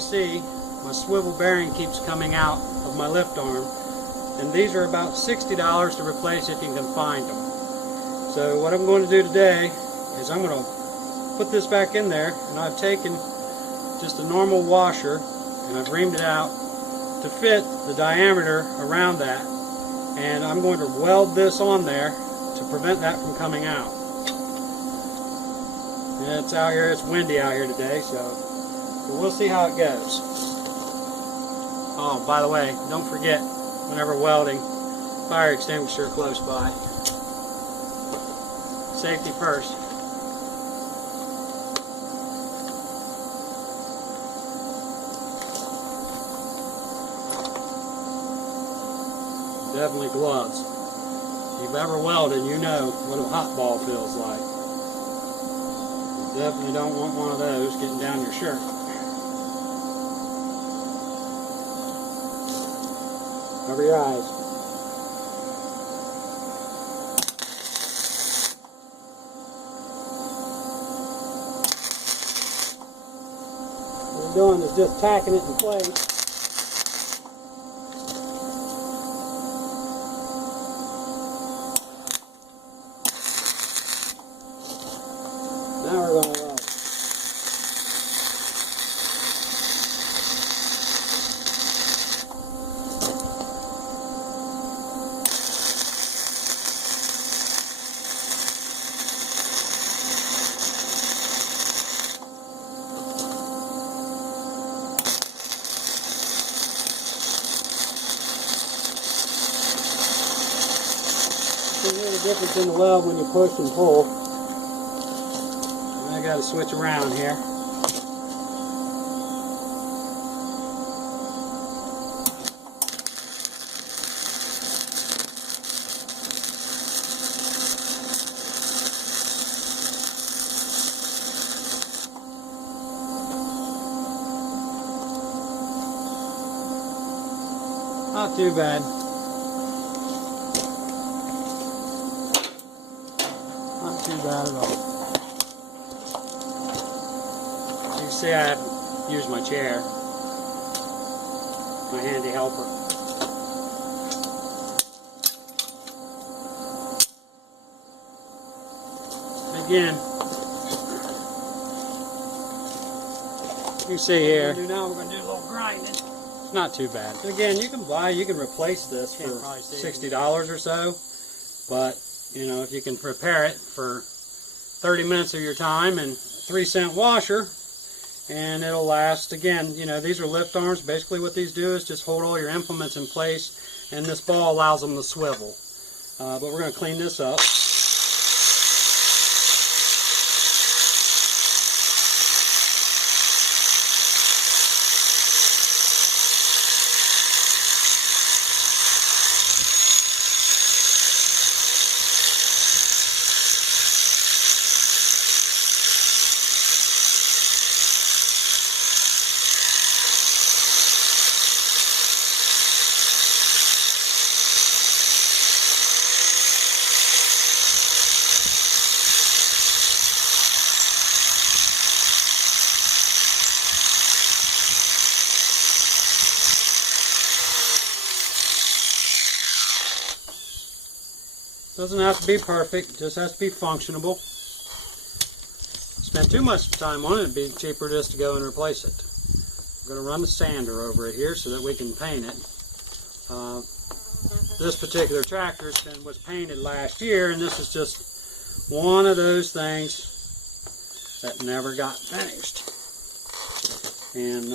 can see, my swivel bearing keeps coming out of my lift arm, and these are about $60 to replace if you can find them. So what I'm going to do today is I'm going to put this back in there, and I've taken just a normal washer and I've reamed it out to fit the diameter around that, and I'm going to weld this on there to prevent that from coming out. And it's out here, it's windy out here today, so we'll see how it goes. Oh, by the way, don't forget, whenever welding, fire extinguisher close by. Safety first. Definitely gloves. If you've ever welded, you know what a hot ball feels like. You definitely don't want one of those getting down your shirt. Cover your eyes. What we're doing is just tacking it in place. Now we're going to weld. You can hear the difference in the weld when you push and pull. I got to switch around here. Not too bad. Not too bad at all. You can see I have to use my chair, my handy helper. Again, you can see here. Now we're going to do a little grinding. It's not too bad. And again, you can replace this for $60 or so, but you know, if you can prepare it for 30 minutes of your time and 3-cent washer, and it'll last. Again, you know, these are lift arms. Basically what these do is just hold all your implements in place, and this ball allows them to swivel. But we're going to clean this up. Doesn't have to be perfect, just has to be functionable. Spend too much time on it, it'd be cheaper just to go and replace it. I'm going to run the sander over it here so that we can paint it. This particular tractor was painted last year, and this is just one of those things that never got finished. And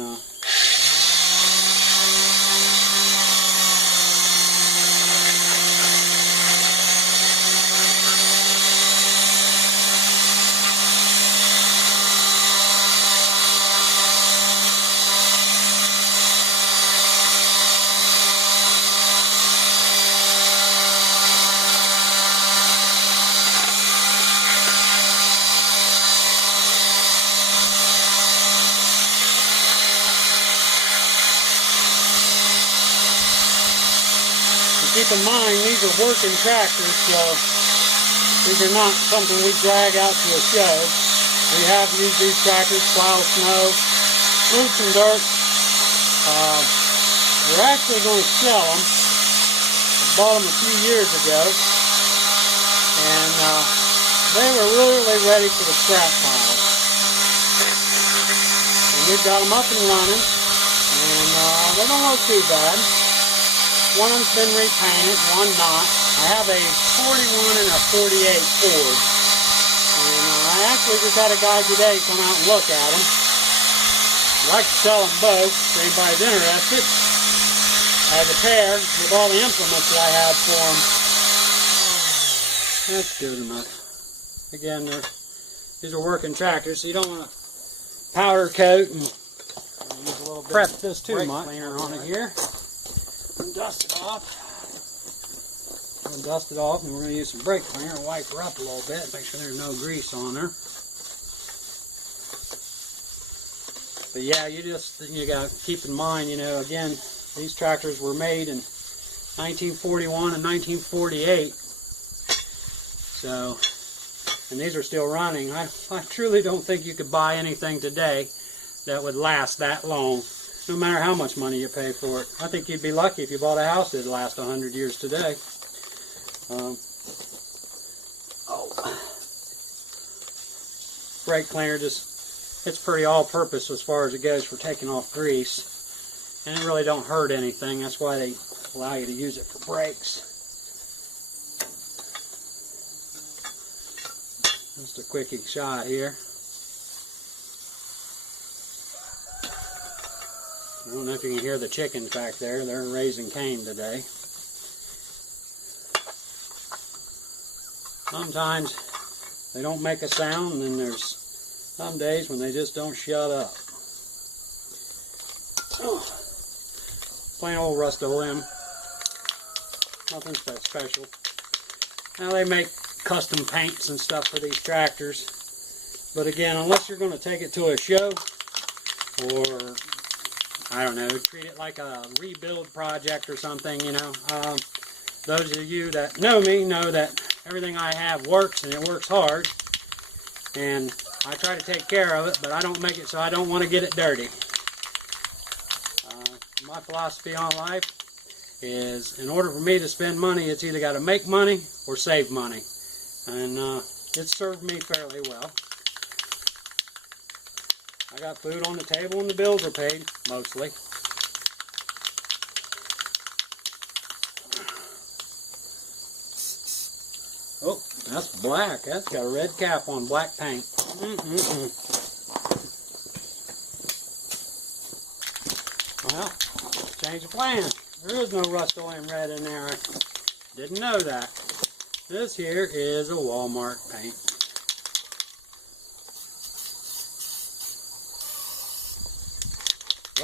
keep in mind, these are working tractors, so these are not something we drag out to a show. We have used these tractors, plow snow, roots and dirt. We're actually going to sell them. I bought them a few years ago, and they were really ready for the scrap pile. And we've got them up and running, and they don't look too bad. One of them's been repainted, one not. I have a 41 and a 48 Ford. And I actually just had a guy today come out and look at them. I'd like to sell them both, if anybody's interested. As a pair with all the implements that I have for them. That's good enough. Again, these are working tractors, so you don't want to powder coat and use a little bit prep this too much on it here. And dust it off. We'll dust it off, and we're going to use some brake cleaner and wipe her up a little bit, make sure there's no grease on her. But yeah, you got to keep in mind, you know, again, these tractors were made in 1941 and 1948. So, and these are still running. I truly don't think you could buy anything today that would last that long, no matter how much money you pay for it. I think you'd be lucky if you bought a house that'd last 100 years today. Brake cleaner it's pretty all-purpose as far as it goes for taking off grease. And it really don't hurt anything. That's why they allow you to use it for brakes. Just a quickie shot here. I don't know if you can hear the chickens back there. They're raising Cain today. Sometimes they don't make a sound, and then there's some days when they just don't shut up. Plain old Rust-Oleum. Nothing special. Now they make custom paints and stuff for these tractors. But again, unless you're going to take it to a show, or I don't know, treat it like a rebuild project or something, you know. Those of you that know me know that everything I have works, and it works hard. And I try to take care of it, but I don't make it so I don't want to get it dirty. My philosophy on life is, in order for me to spend money, it's either got to make money or save money. And it's served me fairly well. I got food on the table and the bills are paid, mostly. Oh, that's black. That's got a red cap on black paint. Well, change of plan. There is no Rust-Oleum red in there. I didn't know that. This here is a Walmart paint.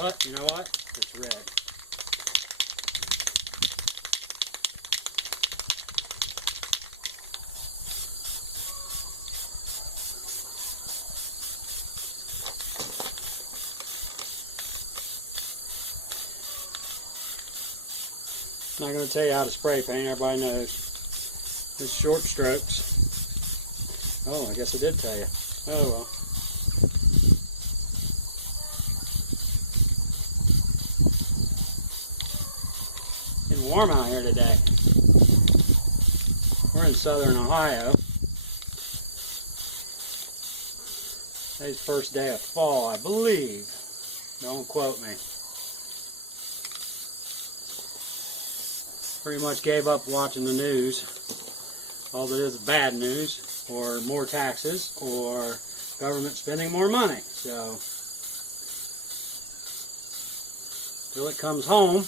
But, you know what? It's red. I'm not going to tell you how to spray paint, everybody knows. It's short strokes. Oh, I guess I did tell you. Oh well. It's warm out here today. We're in southern Ohio. Today's the first day of fall, I believe. Don't quote me. Pretty much gave up watching the news. All that is bad news, or more taxes, or government spending more money. So, till it comes home,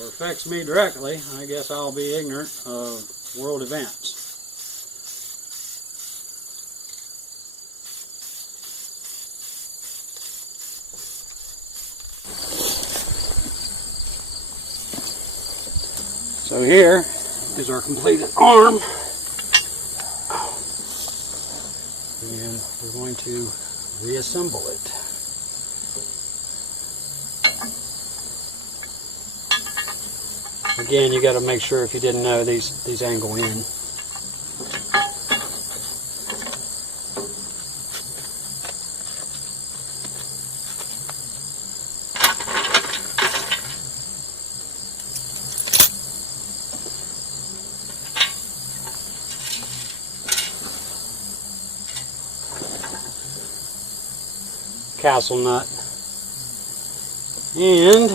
or affects me directly, I guess I'll be ignorant of world events. So here is our completed arm, and we're going to reassemble it. Again, you got to make sure, if you didn't know, these angle in. castle nut. And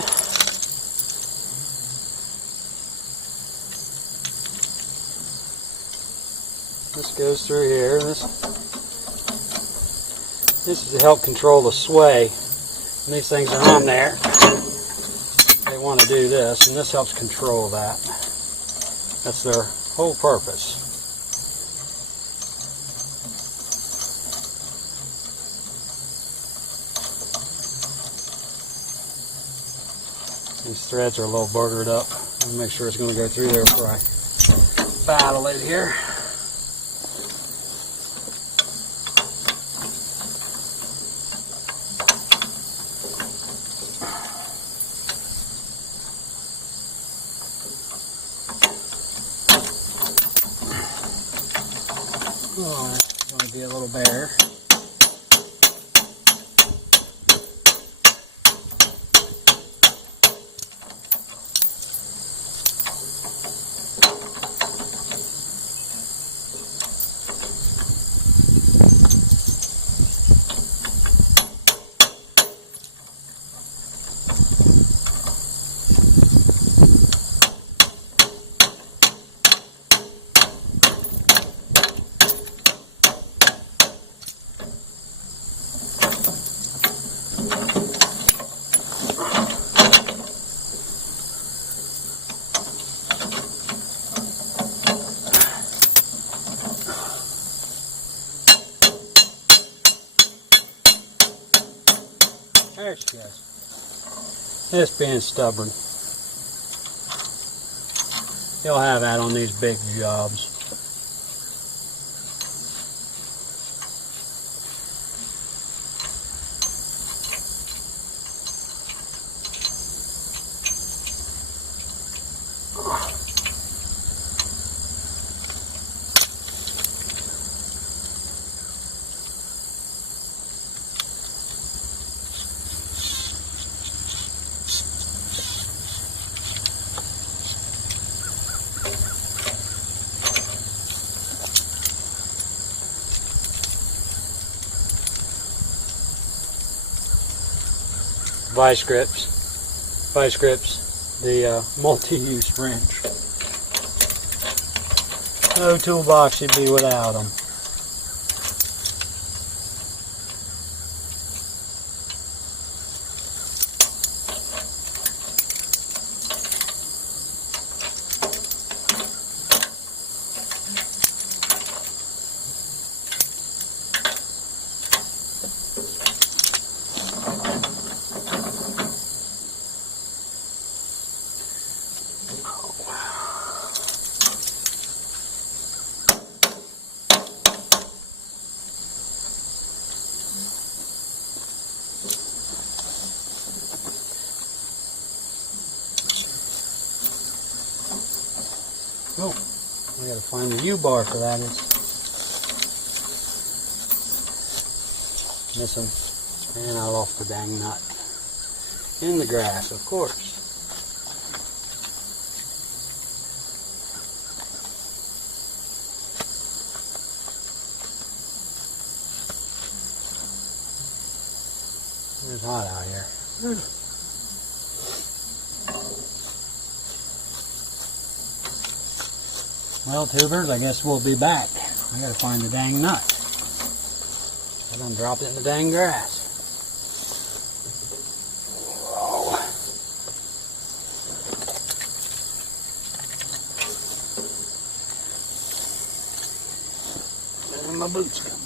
this goes through here. This is to help control the sway. When these things are on there, they want to do this, and this helps control that. That's their whole purpose. These threads are a little burgered up. I'll make sure it's going to go through there before I battle it here. Oh, it's going to be a little bare. There she goes. Just being stubborn. You'll have that on these big jobs. Vice grips, the multi-use wrench. No toolbox should be without them. Oh, I gotta find the U-bar for that. It's missing. And I lost the dang nut. In the grass, of course. It's hot out here. Well, tubers, I guess we'll be back. I gotta find the dang nut. I done dropped it in the dang grass. Whoa. Where my boots go?